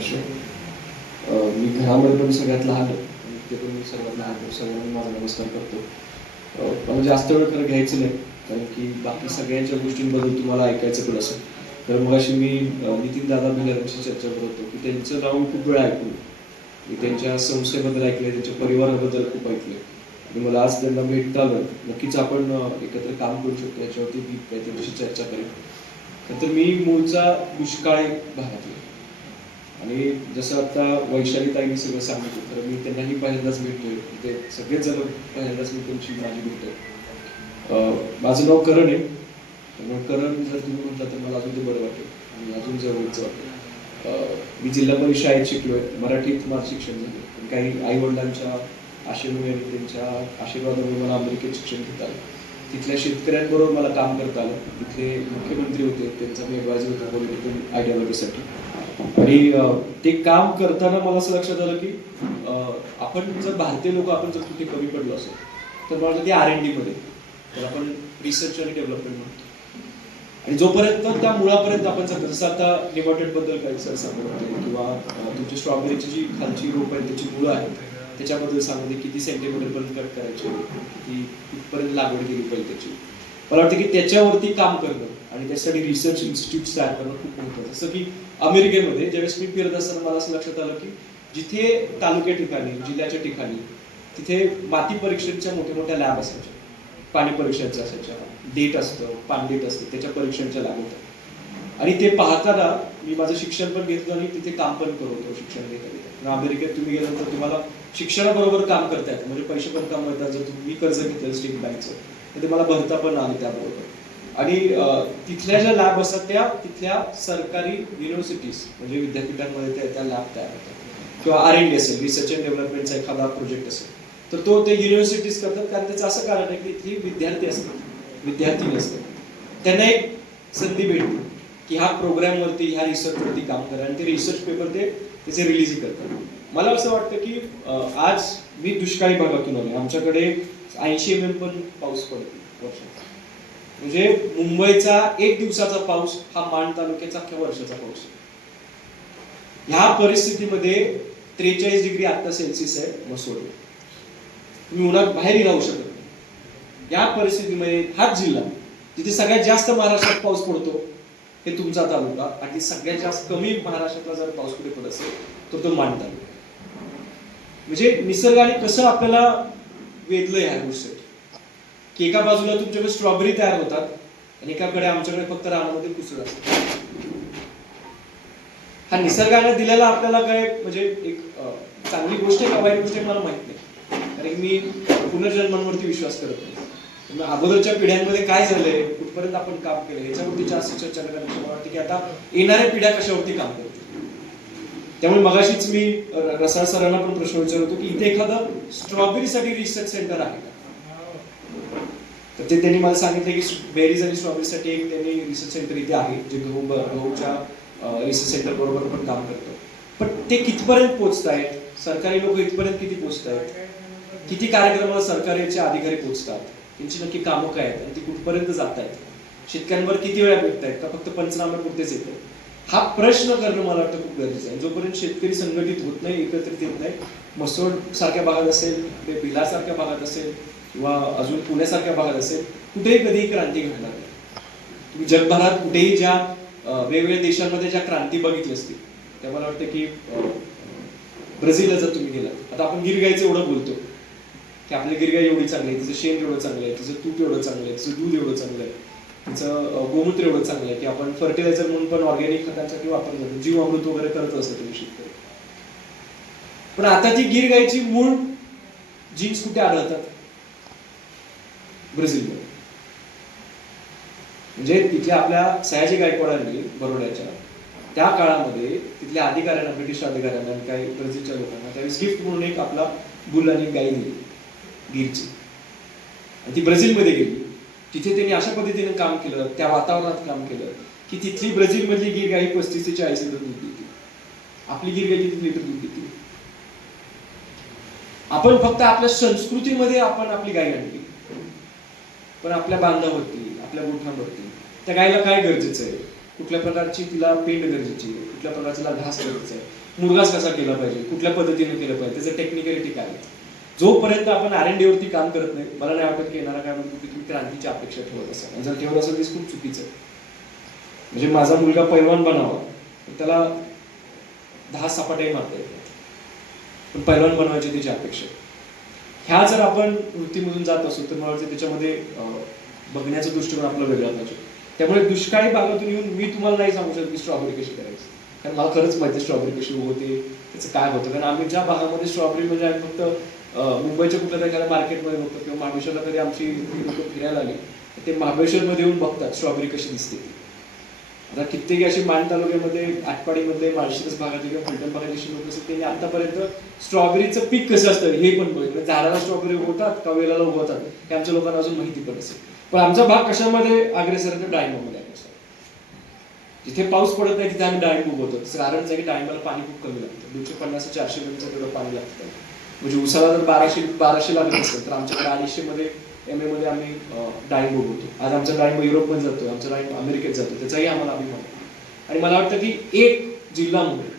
वर्ष. मी घरामध्ये पण सगळ्यात लहान ते पण मी सर्वात लहान सगळ्यांना माझा नमस्कार करतो. मला जास्त वेळ खरं घ्यायचं नाही. कारण की बाकी सगळ्यांच्या गोष्टींबद्दल तुम्हाला ऐकायचं पण असेल. तर मग अशी मी नितीन दादा भिलारांशी चर्चा करत होतो की त्यांचं नाव खूप वेळा ऐकून मी त्यांच्या संस्थेबद्दल ऐकले त्यांच्या परिवाराबद्दल खूप ऐकले आणि मला आज त्यांना भेटता आलं. नक्कीच आपण एकत्र काम करू शकतो. याच्यावरती मी त्यांच्याशी चर्चा करेन. खरं तर मी मूळचा दुष्काळी भागातला आणि जसं आता वैशालीताईने सगळं सांगितलं तर मी त्यांनाही पहिल्यांदाच भेटतोय. ते सगळेच जण पहिल्यांदाच मी तुमची माझी भेटतोय. माझं नाव करण आहे. त्यामुळे करण जर तुम्ही म्हटलं तर मला अजून ते बरं वाटेल आणि अजून जवळचं वाटेल. मी जिल्हा परिषद शाळेत शिकलोय. मराठीत माझं शिक्षण झालं पण काही आई वडिलांच्या आणि त्यांच्या आशीर्वादामुळे मला अमेरिकेत शिक्षण घेता आलं. तिथल्या शेतकऱ्यांबरोबर मला काम करता आलं. तिथले मुख्यमंत्री होते. त्यांचा मी ॲडवायझर होता. पॉलिटिकल आयडियॉलॉजीसाठी आणि ते काम करताना मला असं लक्षात आलं की आपण जर भारतीय लोक आपण जर कुठे कमी पडलो असेल तर मला वाटतं ते आर एनमध्ये. तर आपण रिसर्च आणि डेव्हलपमेंट म्हणतो. आणि जोपर्यंत त्या मुळापर्यंत आपण जसं आता निमोटेडबद्दल काही सर सांगत होते किंवा तुमची स्ट्रॉबेरीची जी खालची रोप आहे त्याची मुळं आहेत त्याच्याबद्दल सांगते किती सेंटीमीटर पर्यंत कट करायची किती कुठपर्यंत लागवड केली पाहिजे त्याची. मला वाटतं की त्याच्यावरती काम करणं आणि त्यासाठी रिसर्च इन्स्टिट्यूट तयार करणं खूप महत्वाचं जसं की अमेरिकेमध्ये ज्यावेळेस मी फिरत असताना मला असं लक्षात आलं की जिथे तालुक्या ठिकाणी जिल्ह्याच्या ठिकाणी तिथे माती परीक्षेच्या मोठ्या मोठ्या लॅब असायच्या. पाणी परीक्षांच्या असायच्या. डेट असतं पानडेट असतं त्याच्या परीक्षांच्या लॅब होत्या. आणि ते पाहताना मी माझं शिक्षण पण घेतलं आणि तिथे काम पण करतो शिक्षण घेता घेता अमेरिकेत तुम्ही गेल्यानंतर तुम्हाला शिक्षणाबरोबर काम करता येतं. म्हणजे पैसे पण कमवतात जर तुम्ही कर्ज घेतलं स्टेट बँकचं तर ते मला भरता पण आले त्याबरोबर. आणि तिथल्या ज्या लॅब असतात त्या तिथल्या सरकारी युनिव्हर्सिटीज म्हणजे विद्यापीठांमध्ये त्या त्या लॅब तयार होतात. किंवा आर एन डी असेल रिसर्च अँड डेव्हलपमेंटचा एखादा प्रोजेक्ट असेल. तर तो ते युनिव्हर्सिटीज करतात कारण त्याचं असं कारण आहे की इथली विद्यार्थी असतात विद्यार्थी असतात. त्यांना एक संधी भेटते की ह्या प्रोग्रामवरती ह्या रिसर्चवरती काम करा आणि ते रिसर्च पेपर ते त्याचे रिलीज करतात. मला असं वाटतं की आज मी दुष्काळी भागातून आलो आमच्याकडे ऐंशी एम एम पण पाऊस पडतो वर्षात म्हणजे मुंबईचा एक दिवसाचा पाऊस हा मान तालुक्याचा अख्ख्या वर्षाचा पाऊस. ह्या परिस्थितीमध्ये त्रेचाळीस डिग्री आता सेल्सिअस आहे मसोड तुम्ही उन्हात बाहेरही राहू शकत नाही. या परिस्थितीमध्ये हाच जिल्हा जिथे सगळ्यात जास्त महाराष्ट्रात पाऊस पडतो हे तुमचा तालुका आणि सगळ्यात जास्त कमी महाराष्ट्रातला जर पाऊस कुठे पडत असेल तर तो मान तालुका. म्हणजे निसर्गाने कसं आपल्याला वेधलं ह्या गोष्टी की एका बाजूला तुमच्याकडे स्ट्रॉबेरी तयार होतात आणि एकाकडे आमच्याकडे फक्त रानामध्ये कुसळ असतात हा निसर्गाने दिलेला आपल्याला काय म्हणजे एक चांगली गोष्ट आहे का वाईट गोष्ट आहे मला माहीत नाही. कारण मी पुनर्जन्मांवरती विश्वास करत नाही. अगोदरच्या पिढ्यांमध्ये काय झालंय कुठपर्यंत आपण काम केलं ह्याच्यावरती जास्त चर्चा करण्यापेक्षा मला वाटतं की आता येणाऱ्या पिढ्या कशावरती काम करतील? त्यामुळे मगाशीच मी रसाळ सरांना पण प्रश्न विचारतो की इथे एखादं स्ट्रॉबेरीसाठी रिसर्च सेंटर आहे का? जे ते त्यांनी मला सांगितलं की बेरीज आणि स्ट्रॉबेरीसाठी एक त्यांनी रिसर्च सेंटर इथे आहे जे गहू गहूच्या रिसर्च सेंटर बरोबर पण काम करतो. पण ते कितपर्यंत पोहोचत आहेत सरकारी लोक इथपर्यंत किती पोहोचत आहेत किती कार्यक्रमाला सरकारचे अधिकारी पोहोचतात त्यांची नक्की कामं काय आहेत आणि ती कुठपर्यंत जात आहेत शेतकऱ्यांवर किती वेळा भेटत आहेत का फक्त पंचनामे पुरतेच आहेत हा प्रश्न करणं मला वाटतं खूप गरजेचं आहे. जोपर्यंत शेतकरी संघटित होत नाही एकत्रित येत नाही मसोड सारख्या भागात असेल ते भागात असेल किंवा अजून पुण्यासारख्या भागात असेल कुठेही कधीही क्रांती घडणार नाही. तुम्ही जगभरात कुठेही ज्या वेगवेगळ्या देशांमध्ये ज्या क्रांती बघितली असतील त्या मला वाटतं की ब्राझीलला जर तुम्ही गेलात आता आपण गिरगायचं एवढं बोलतो की आपली गिरगाय एवढी चांगली आहे तिचं शेण एवढं चांगलं आहे तिचं तूप एवढं चांगलं आहे तिचं दूध एवढं चांगलं आहे तिचं गोमूत्र एवढं चांगलं आहे की आपण फर्टिलायझर म्हणून पण ऑर्गॅनिक खतांसाठी वापर करतो जीव अमृत वगैरे करत असतो तुम्ही शेतकरी. पण आता ती गिरगायची मूळ जीन्स कुठे आढळतात? ब्राझीलमध्ये म्हणजे तिथल्या आपल्या सयाजी गायकवाडांनी बरोड्याच्या त्या काळामध्ये तिथल्या अधिकाऱ्यांना ब्रिटिश अधिकाऱ्यांना आणि काही ब्राझीलच्या लोकांना त्यावेळेस गिफ्ट म्हणून एक आपला बुल आणि गाई दिली गिरची. आणि ती ब्राझीलमध्ये गेली. तिथे त्यांनी अशा पद्धतीने काम केलं त्या वातावरणात काम केलं की तिथली ब्राझीलमधली गिर गाई पस्तीस ते चाळीस लिटर दूध देते. आपली गिर गाई किती लिटर दूध देते? आपण फक्त आपल्या संस्कृतीमध्ये आपण आपली गाय आणली. पण आपल्या बांधावरती आपल्या गोठ्यावरती त्या गायला काय गरजेचं आहे? कुठल्या प्रकारची तिला पेंड गरजेची आहे? कुठल्या प्रकारचा घास गरजेचा आहे? मुरघास कसा केला पाहिजे? कुठल्या पद्धतीने केलं पाहिजे? त्याचं टेक्निकॅलिटी काय आहे. जोपर्यंत आपण आर एन डीवरती काम करत नाही मला नाही वाटत की येणारा काय म्हणतो की तुम्ही क्रांतीची अपेक्षा ठेवत असाल. जर ठेवत असेल तेच खूप चुकीचं आहे. म्हणजे माझा मुलगा पैलवान बनावा. त्याला दहा सपाट्याही मारता येत पण पैलवान बनवायची त्याची अपेक्षा आहे. ह्या जर आपण वृत्तीमधून जात असू तर मला वाटतं त्याच्यामध्ये बघण्याचा दृष्टिकोन आपला वेगळा पाहिजे. त्यामुळे दुष्काळी भागातून येऊन मी तुम्हाला नाही सांगू शकत की स्ट्रॉबेरी कशी करायची. कारण मला खरंच माहिती स्ट्रॉबेरी कशी होते त्याचं काय होतं. कारण आम्ही ज्या भागामध्ये स्ट्रॉबेरी म्हणजे आम्ही फक्त मुंबईच्या कुठल्या तरी एखाद्या मार्केटमध्ये बघतो किंवा महाबळेश्वरला कधी आमची लोक फिरायला आली तर ते महाबळेश्वरमध्ये येऊन बघतात स्ट्रॉबेरी कशी दिसते ती. आता कित्येक अशी मान तालुक्यामध्ये आटपाडीमध्ये माळशिरस भागात किंवा फलटण भागातले अशी लोक असतात त्यांनी आतापर्यंत स्ट्रॉबेरीचं पीक कसं असतं हे पण बघितलं. म्हणजे झाडाला स्ट्रॉबेरी उगवतात का वेलाला उगवतात हे आमच्या लोकांना अजून माहिती पण असेल पण आमचा भाग कशामध्ये अग्रेसर आहे डाळिंबामध्ये अग्रेसर जिथे पाऊस पडत नाही तिथे आम्ही डाळिंब उगवतो. कारण आहे की डाळिंबाला पाणी खूप कमी लागतं. दोनशे पन्नास ते चारशे मिलीचं तेवढं पाणी लागतं. म्हणजे उसाला जर बाराशे बाराशे लागत असेल तर आमच्याकडे अडीचशे मध्ये एम ए मध्ये आम्ही अं, डाळिंब उगवतो आज आमचा डाळिंब युरोपमध्ये जातो आमचा डाळिंब अमेरिकेत जातो त्याचाही आम्हाला अभिमान आणि मला वाटतं की एक जिल्हा म्हणून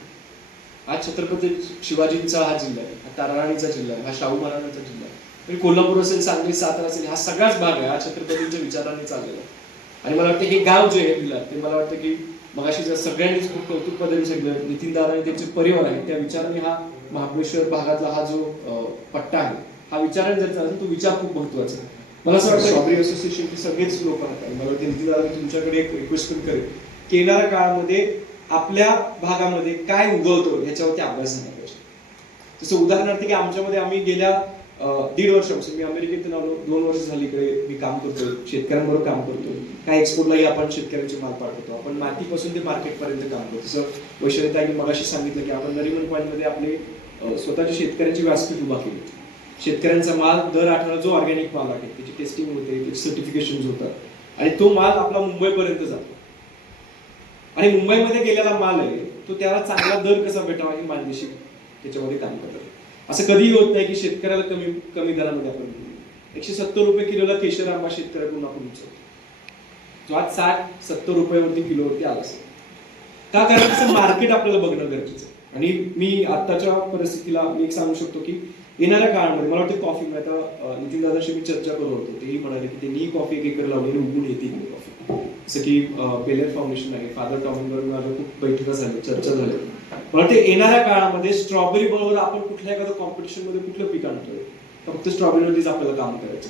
आज छत्रपती शिवाजींचा हा जिल्हा आहे हा ताराराणीचा जिल्हा आहे हा शाहू महाराजांचा जिल्हा आहे. म्हणजे कोल्हापूर असेल सांगली सातारा असेल हा सगळाच भाग आहे हा छत्रपतींच्या विचाराने चाललेला आहे. आणि मला वाटतं हे गाव जे आहे जिल्हा ते मला वाटतं की मगाशी जर सगळ्यांनीच खूप कौतुक पद्धतीने सांगितलं नितीन दादा आणि त्यांचे परिवार आहे त्या विचाराने हा महाबळेश्वर भागातला हा जो पट्टा आहे हा विचाराने जर चालला तो विचार खूप महत्त्वाचा आहे. मला असं वाटतं स्ट्रॉबेरी असोसिएशनचे सगळेच लोक आणि मला वाटतं मी तुमच्याकडे एक रिक्वेस्ट पण करेन. की येणाऱ्या काळामध्ये आपल्या भागामध्ये काय उगवतो याच्यावरती अभ्यास झाला पाहिजे. जसं उदाहरणार्थ की आमच्यामध्ये आम्ही गेल्या दीड वर्षापासून मी अमेरिकेतून आलो दोन वर्ष झाली इकडे मी काम करतोय शेतकऱ्यांबरोबर काम करतोय. काही एक्सपोर्टलाही आपण शेतकऱ्यांचे माल पाठवतो. आपण मातीपासून ते मार्केटपर्यंत काम करतो. जसं वैशालीताईने मगाशी सांगितलं की आपण नरिमन पॉईंटमध्ये आपले अं, स्वतःची शेतकऱ्यांची व्यासपीठ उभा केली. शेतकऱ्यांचा माल दर आठवड्याला जो ऑर्गॅनिक माल आहे त्याची टेस्टिंग होते त्याचे सर्टिफिकेशन होतात आणि तो माल आपला मुंबईपर्यंत जातो. आणि मुंबईमध्ये गेलेला माल आहे तो त्याला चांगला दर कसा भेटावा हे मानदेशी त्याच्यामध्ये काम करतात. असं कधीही होत नाही की शेतकऱ्याला कमी कमी दरामध्ये आपण एकशे सत्तर रुपये किलोला केशर आंबा शेतकऱ्याकडून आपण उचलतो. जो आज साठ सत्तर रुपयावरती किलोवरती आला असेल. का? कारण मार्केट आपल्याला बघणं गरजेचं आहे. आणि मी आत्ताच्या परिस्थितीला मी एक सांगू शकतो की येणाऱ्या काळामध्ये मला वाटतं कॉफी मी आता नितीन दादाशी मी चर्चा करत होतो. तेही म्हणाले की त्यांनी कॉफी एक एकर लावली आणि उगून येते कॉफी जसं की पेलेर फाउंडेशन आहे. फादर टॉमिनवर माझ्या खूप बैठका झाल्या चर्चा झाल्या. मला वाटतं येणाऱ्या काळामध्ये स्ट्रॉबेरी बरोबर आपण कुठल्या एखाद्या कॉम्पिटिशनमध्ये कुठलं पीक आणतोय? फक्त स्ट्रॉबेरीवरतीच आपल्याला काम करायचं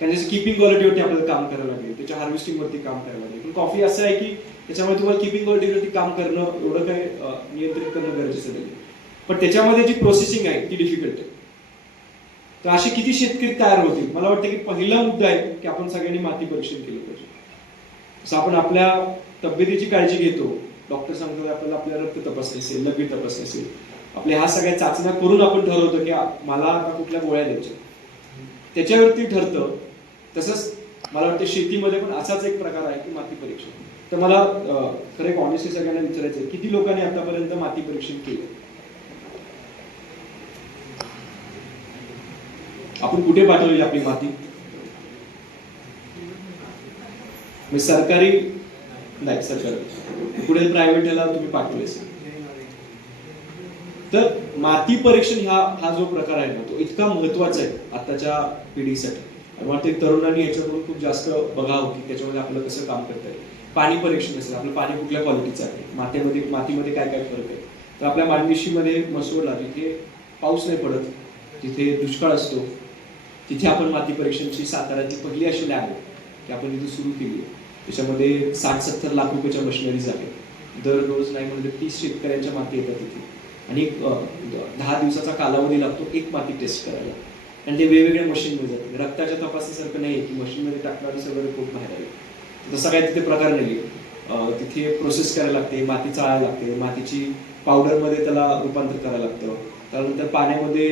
कारण त्याची किपिंग क्वालिटीवरती आपल्याला काम करायला लागेल त्याच्या हार्वेस्टिंग वरती काम करायला लागेल. पण कॉफी असं आहे की त्याच्यामुळे तुम्हाला किपिंग क्वालिटीवरती काम करणं एवढं काही नियंत्रित करणं गरजेचं नाही. पण त्याच्यामध्ये जी प्रोसेसिंग आहे ती डिफिकल्ट आहे. तर असे किती शेतकरी तयार होतील? मला वाटतं की पहिला मुद्दा आहे की आपण सगळ्यांनी माती परीक्षण केलं पाहिजे. जसं आपण आपल्या तब्येतीची काळजी घेतो डॉक्टर सांगतो की आपल्याला आपल्या रक्त तपासणी असेल लघवी तपासणी असेल. आपल्या ह्या सगळ्या चाचण्या करून आपण ठरवतो की मला आता कुठल्या गोळ्या द्यायच्या त्याच्यावरती ठरतं. तसंच मला वाटतं शेतीमध्ये पण असाच एक प्रकार आहे की माती परीक्षण. तर मला खरं एक ऑनेस्टली सगळ्यांना विचारायचं आहे किती लोकांनी आतापर्यंत माती परीक्षण केलं? आपण कुठे पाठवली आपली माती? म्हणजे सरकारी नाही सरकारी. पुढे प्रायव्हेटला तुम्ही पाठवले तर माती परीक्षण हा हा जो प्रकार आहे ना तो इतका महत्त्वाचा आहे आताच्या पिढीसाठी. आणि वाटते तरुणांनी याच्याकडून खूप जास्त बघावं की त्याच्यामध्ये आपलं कसं काम करता येईल. पाणी परीक्षण असेल आपलं पाणी कुठल्या क्वालिटीचं आहे? मातीमध्ये मातीमध्ये काय काय फरक आहे? तर आपल्या मानदेशीमध्ये मसवडला जिथे पाऊस नाही पडत तिथे दुष्काळ असतो तिथे आपण माती परीक्षणची साताऱ्यातली पहिली अशी लॅब आहे की आपण तिथे सुरू केली आहे. त्याच्यामध्ये साठ सत्तर लाख रुपयाच्या मशिनरीज आहेत दररोज नाही म्हणजे तीस शेतकऱ्यांच्या माती येतात तिथे. आणि एक दहा दिवसाचा कालावधी लागतो एक माती टेस्ट करायला. आणि ते वेगवेगळ्या मशीनमध्ये जाते रक्ताच्या तपासासारखं नाही की मशीनमध्ये टाकणारी सगळं रिपोर्ट बाहेर आले. तसा काय तिथे प्रकार नाही. तिथे प्रोसेस करायला लागते माती चाळायला लागते मातीची पावडरमध्ये त्याला रूपांतर करायला लागतं. त्यानंतर पाण्यामध्ये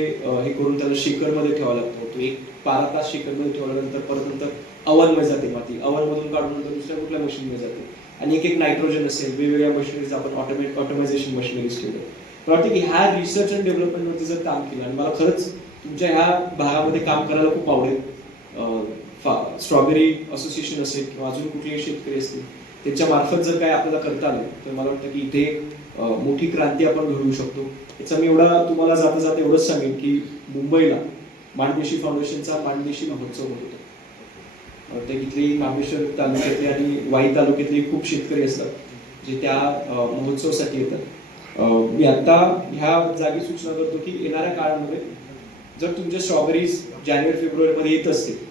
हे करून त्याला शेकरमध्ये ठेवावा लागतो. तो एक बारा तास शेकरमध्ये ठेवल्यानंतर परत नंतर अवनमध्ये जाते माती. अवनमधून काढून नंतर दुसऱ्या कुठल्या मशीनमध्ये जाते. आणि एक एक नायट्रोजन असेल वेगवेगळ्या मशिनरीज आपण ऑटोमेट ऑटोमायझेशन मशिनरीज ठेवतो मला वाटतं की ह्या रिसर्च अँड डेव्हलपमेंटवरती जर काम केलं आणि मला खरंच तुमच्या ह्या भागामध्ये काम करायला खूप आवडेल. स्ट्रॉबेरी असोसिएशन असेल किंवा अजून कुठलेही शेतकरी असतील त्याच्यामार्फत जर काय आपल्याला करता आलं तर मला वाटतं की इथे मोठी क्रांती आपण घडवू शकतो. याचा मी एवढा तुम्हाला जाता जाता एवढंच सांगेन की मुंबईला माणदेशी फाउंडेशनचा माणदेशी महोत्सव होत ते तिथले महाबळेश्वर तालुक्यातले आणि वाई तालुक्यातले खूप शेतकरी असतात जे त्या महोत्सवासाठी येतात. मी आता ह्या जागी सूचना करतो की येणाऱ्या काळामध्ये जर तुमच्या स्ट्रॉबेरीज जानेवारी फेब्रुवारीमध्ये येत असतील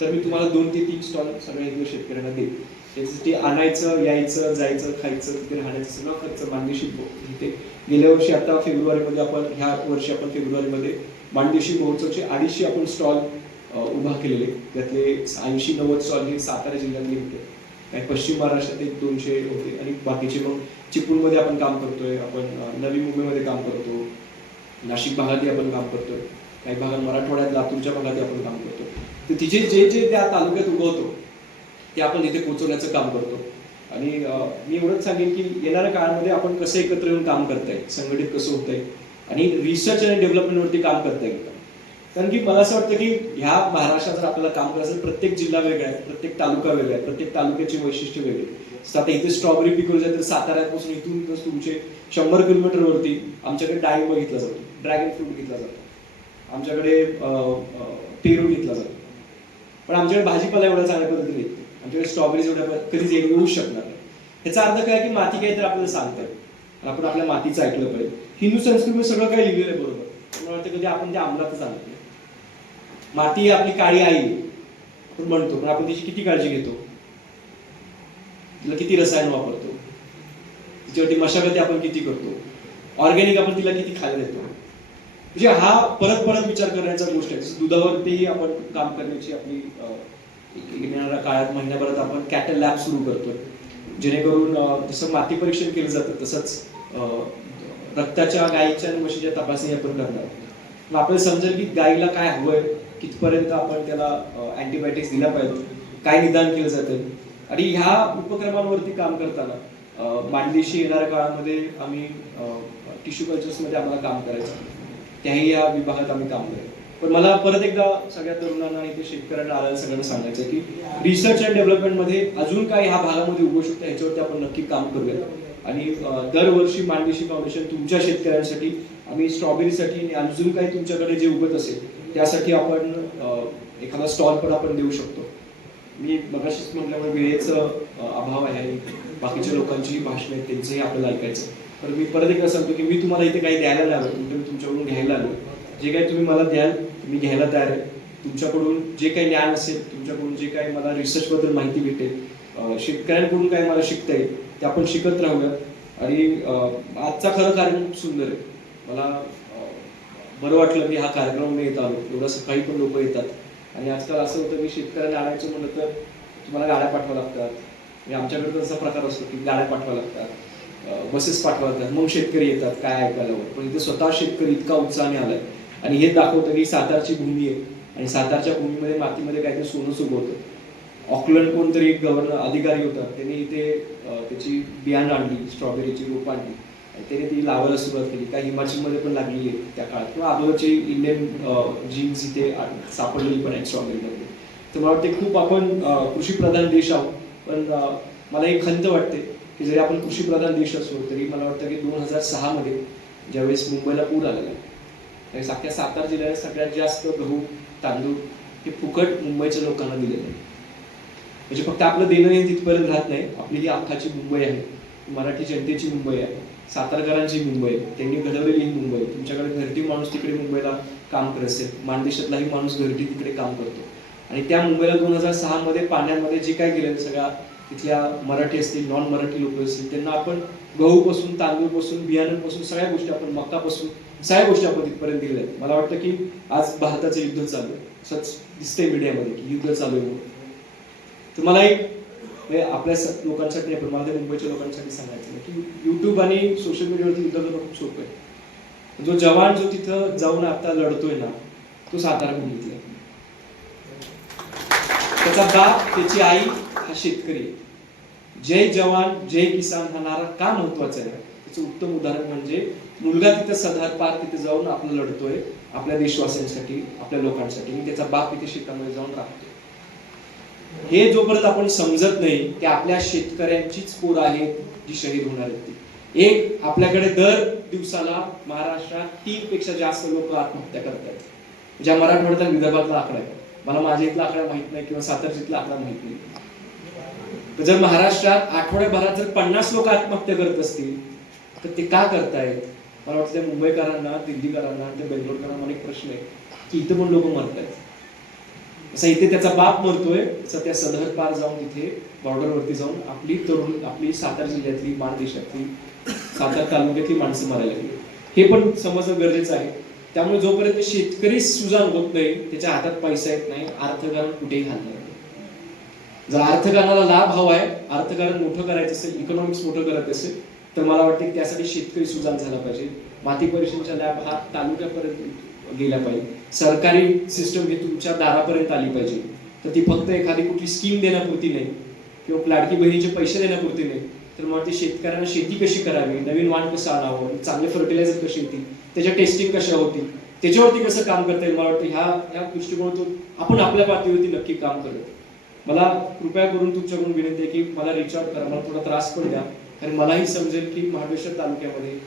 तर मी तुम्हाला दोन ते तीन स्टॉल सगळ्या शेतकऱ्यांना देईन. त्याच्यासाठी आणायचं यायचं जायचं खायचं तिथे राहण्याचं सगळं खर्च मानदेशी इथे गेल्या वर्षी आता फेब्रुवारीमध्ये आपण ह्या वर्षी आपण फेब्रुवारीमध्ये मानदेशी महोत्सवचे अडीचशे आपण स्टॉल उभा केलेले. त्यातले ऐंशी नव्वद स्टॉल हे सातारा जिल्ह्यातले होते. काही पश्चिम महाराष्ट्रात एक दोनशे होते. आणि बाकीचे मग चिपळूणमध्ये आपण काम करतोय. आपण नवी मुंबईमध्ये काम करतो. नाशिक भागातही आपण काम करतोय. काही भागात मराठवाड्यात लातूरच्या भागातही आपण काम करतो तर तिचे जे जे त्या तालुक्यात उगवतो ते आपण तिथे पोहोचवण्याचं काम करतो. आणि मी एवढंच सांगेन की येणाऱ्या काळामध्ये आपण कसं एकत्र येऊन काम करताय संघटित कसं होतंय आणि रिसर्च आणि डेव्हलपमेंटवरती काम करता येईल कारण की मला असं वाटतं की ह्या महाराष्ट्रात जर आपल्याला काम करायचं असेल, प्रत्येक जिल्हा वेगळा आहे प्रत्येक तालुका वेगळा आहे प्रत्येक तालुक्याची वैशिष्ट्य वेगळी जसं आता इथे स्ट्रॉबेरी पिकवली जाते तर साताऱ्यापासून इथून तुमचे शंभर किलोमीटरवरती आमच्याकडे डाळिंब घेतला जातो ड्रॅगन फ्रूट घेतला जातो. आमच्याकडे पेरू घेतला जातो. पण आमच्याकडे भाजीपाला एवढा चांगल्या पद्धतीने आमच्याकडे स्ट्रॉबेरीज एवढ्या कधीच येऊ शकणार नाही. याचा अर्थ काय की माती काय तर आपल्याला सांगताय. आणि आपण आपल्या मातीचं ऐकलं पाहिजे. हिंदू संस्कृतीमध्ये सगळं काही लिहिलेलं आहे बरोबर. पण मला वाटतं कधी आपण ते अंमलातच आणत नाही. माती ही आपली काळी आई आपण म्हणतो. पण आपण तिची किती काळजी घेतो? तिला किती रसायन वापरतो? तिच्यावरती मशागती आपण किती करतो? ऑर्गॅनिक आपण तिला किती खायला देतो? म्हणजे हा परत परत विचार करण्याचा गोष्ट आहे. जसं दुधावरती आपण काम करण्याची आपली येणाऱ्या काळात महिन्याभरात आपण कॅटल लॅब सुरू करतोय. जेणेकरून जसं माती परीक्षण केलं जातं तसंच रक्ताच्या गायीच्या आणि म्हशीच्या तपासणी आपण करणार मग आपल्याला समजेल की गायीला काय हवंय कितपर्यंत आपण त्याला अँटीबायोटिक्स दिल्या पाहिजे काय निदान केलं जातं आणि ह्या उपक्रमांवरती काम करताना मांडलीशी माणदेशी येणाऱ्या काळामध्ये आम्ही टिश्यू कल्चर्समध्ये आम्हाला काम करायचं त्याही या विभागात आम्ही काम करायचं पण मला परत एकदा सगळ्या तरुणांना आणि इथे शेतकऱ्यांना आलेल्या सगळ्यांना सांगायचं आहे की रिसर्च अँड डेव्हलपमेंटमध्ये अजून काय ह्या भागामध्ये उभू शकतं ह्याच्यावरती आपण नक्की काम करूया आणि दरवर्षी मानदेशी फाउंडेशन तुमच्या शेतकऱ्यांसाठी आम्ही स्ट्रॉबेरीसाठी आणि अजून काही तुमच्याकडे जे उगत असेल त्यासाठी आपण एखादा स्टॉल पण आपण देऊ शकतो. मी मगाशीच म्हटल्यामुळे वेळेचं अभाव आहे आणि बाकीच्या लोकांची भाषण आहेत त्यांचंही आपल्याला ऐकायचं तर मी परत एकदा सांगतो की मी तुम्हाला इथे काही द्यायला नाही आलो मी तुमच्याकडून घ्यायला आलो. जे काही तुम्ही मला द्याल मी घ्यायला तयार आहे. तुमच्याकडून जे काही ज्ञान असेल तुमच्याकडून जे काही मला रिसर्चबद्दल माहिती भेटेल शेतकऱ्यांकडून काही मला शिकता येईल ते आपण शिकत राहूया. आणि आजचा खरं कार्यक्रम सुंदर आहे. मला बरं वाटलं की हा कार्यक्रम मी येत आलो. एवढं सकाळी पण लोक येतात. आणि आजकाल असं होतं की शेतकऱ्यांना आणायचं म्हणलं तर तुम्हाला गाड्या पाठवा लागतात. म्हणजे आमच्याकडे तर असा प्रकार असतो की गाड्या पाठवा लागतात. बसेस पाठवा लागतात. मग शेतकरी येतात काय ऐकायला पण इथे स्वतः शेतकरी इतका उत्साहाने आलाय. आणि हे दाखवतं की सातारची भूमी आहे. आणि सातारच्या भूमीमध्ये मातीमध्ये काहीतरी सोनं सुगवतं. ऑकलंड कोणतरी एक गव्हर्नर अधिकारी होता. त्यांनी इथे त्याची बियाणं आणली स्ट्रॉबेरीची रोपं आणली. आणि त्याने ती लावायला सुरुवात केली. काही हिमाचलमध्ये पण लागलेली आहे त्या काळात. किंवा अगोदरची इंडियन जीन्स इथे सापडलेली पण आहेत स्ट्रॉबेरीमध्ये तर मला वाटते खूप आपण कृषीप्रधान देश आहोत. पण मला एक खंत वाटते की जरी आपण कृषीप्रधान देश असलो तरी मला वाटतं की दोन हजार सहामध्ये ज्यावेळेस मुंबईला पूर आलेला आहे अख्ख्या सातारा जिल्ह्याने सगळ्यात जास्त गहू तांदूळ हे फुकट मुंबईच्या लोकांना दिलेलं आहे म्हणजे फक्त आपलं देणं हे तिथपर्यंत राहत नाही. आपली ही अख्खाची मुंबई आहे. मराठी जनतेची मुंबई आहे. सातारकरांची मुंबई आहे. त्यांनी घडवलेली ही मुंबई तुमच्याकडे घरटी माणूस तिकडे मुंबईला काम करत असेल. मानदेशातलाही माणूस घरटी तिकडे काम करतो. आणि त्या मुंबईला दोन हजार सहा मध्ये पाण्यामध्ये जे काय गेलं सगळ्या तिथल्या मराठी असतील नॉन मराठी लोक असतील त्यांना आपण गहूपासून तांदूळपासून बियाण्यांपासून सगळ्या गोष्टी आपण मक्कापासून सगळ्या गोष्टी आपण तिथपर्यंत दिल्या आहेत. मला वाटतं की आज भारताचं युद्ध चालू आहे. सच दिसतंय मीडियामध्ये की युद्ध चालू आहे म्हणून. तर मला एक आपल्या लोकांसाठी नाही पण मला ते मुंबईच्या लोकांसाठी सांगायचं की युट्यूब आणि सोशल मीडियावरती युद्ध करणं खूप सोपं आहे. जो जवान जो तिथं जाऊन आता लढतोय ना तो सातारा भूमीतला आहे. त्याचा बाप त्याची आई हा शेतकरी जय जवान जय किसान हा नारा का महत्त्वाचा आहे? याचं उत्तम उदाहरण म्हणजे मुलगा तिथे सदर पार तिथे जाऊन आपलं लढतोय आपल्या देशवासियांसाठी आपल्या लोकांसाठी. आणि त्याचा बाप तिथे शेतामध्ये जाऊन राहतोय. हे जोपर्यंत आपण समजत नाही की आपल्या शेतकऱ्यांचीच पोर आहेत जी शहीद होणार आहेत ती. एक आपल्याकडे दर दिवसाला महाराष्ट्रात तीन पेक्षा जास्त लोक आत्महत्या करतात ज्या मराठवाड्याचा विदर्भातला आकडा आहे. मला माझ्या इथला आकडा माहीत नाही किंवा सातारा इथला आकडा माहीत नाही. तर जर महाराष्ट्रात आठवड्याभरात जर पन्नास लोक आत्महत्या करत असतील तर ते का करतायत? मला वाटतं त्या मुंबईकरांना दिल्लीकरांना त्या बेंगलोरकरांना मला एक प्रश्न आहे की इथं पण लोक मरतायत. असं इथे त्याचा बाप मरतोय तसं त्या सदहद पार जाऊन इथे बॉर्डरवरती जाऊन आपली तरुण आपली सातारा जिल्ह्यातली माणदेशातली सातारा तालुक्यातली माणसं मरायला लागली. हे पण समजणं गरजेचं आहे. त्यामुळे जोपर्यंत शेतकरी सुजाण होत नाही त्याच्या हातात पैसा येत नाही अर्थकारण कुठेही घालणार नाही. जर अर्थकारणाला लाभ हवा आहे अर्थकारण मोठं करायचं असेल इकॉनॉमिक्स मोठं करायचं असेल तर मला वाटते की त्यासाठी शेतकरी सुजाण झाला पाहिजे. माती परीक्षणच्या लॅब हा तालुक्यापर्यंत गेला पाहिजे. सरकारी सिस्टम ही तुमच्या दारापर्यंत आली पाहिजे. तर ती फक्त एखादी कुठली स्कीम देण्यापुरती नाही किंवा लाडकी बहिणीचे पैसे देण्यापुरती नाही. तर मला वाटते शेतकऱ्यांना शेती कशी करावी नवीन वाण कसं आणावं चांगले फर्टिलायझर कसे येतील त्याच्या टेस्टिंग कशा होतील त्याच्यावरती कसं काम करता येईल? मला वाटतं ह्या ह्या दृष्टिकोनातून आपण आपल्या पातळीवरती नक्की काम करत मला कृपया करून तुमच्याकडून विनंती आहे की मला रिच आउट करा मला थोडा त्रास पण द्या. कारण मलाही समजेल की महाबळेश्वर तालुक्यामध्ये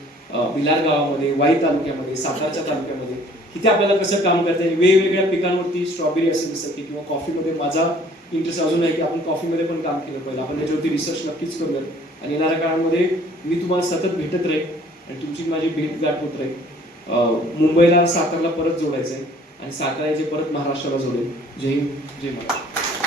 बिलार गावामध्ये वाई तालुक्यामध्ये सातारच्या तालुक्यामध्ये तिथे आपल्याला कसं काम करता येईल? वेगवेगळ्या पिकांवरती स्ट्रॉबेरी असेल जसं की किंवा कॉफीमध्ये माझा इंटरेस्ट अजून आहे की आपण कॉफीमध्ये पण काम केलं पाहिजे. आपण त्याच्यावरती रिसर्च नक्कीच करूयात. आणि येणाऱ्या काळामध्ये मी तुम्हाला सतत भेटत राहील आणि तुमची माझी भेट गाठ होत राहील. मुंबईला सातारला परत जोडायचं आहे आणि सातारा जे परत महाराष्ट्राला जोडेल. जय हिंद. जय महाराष्ट्र.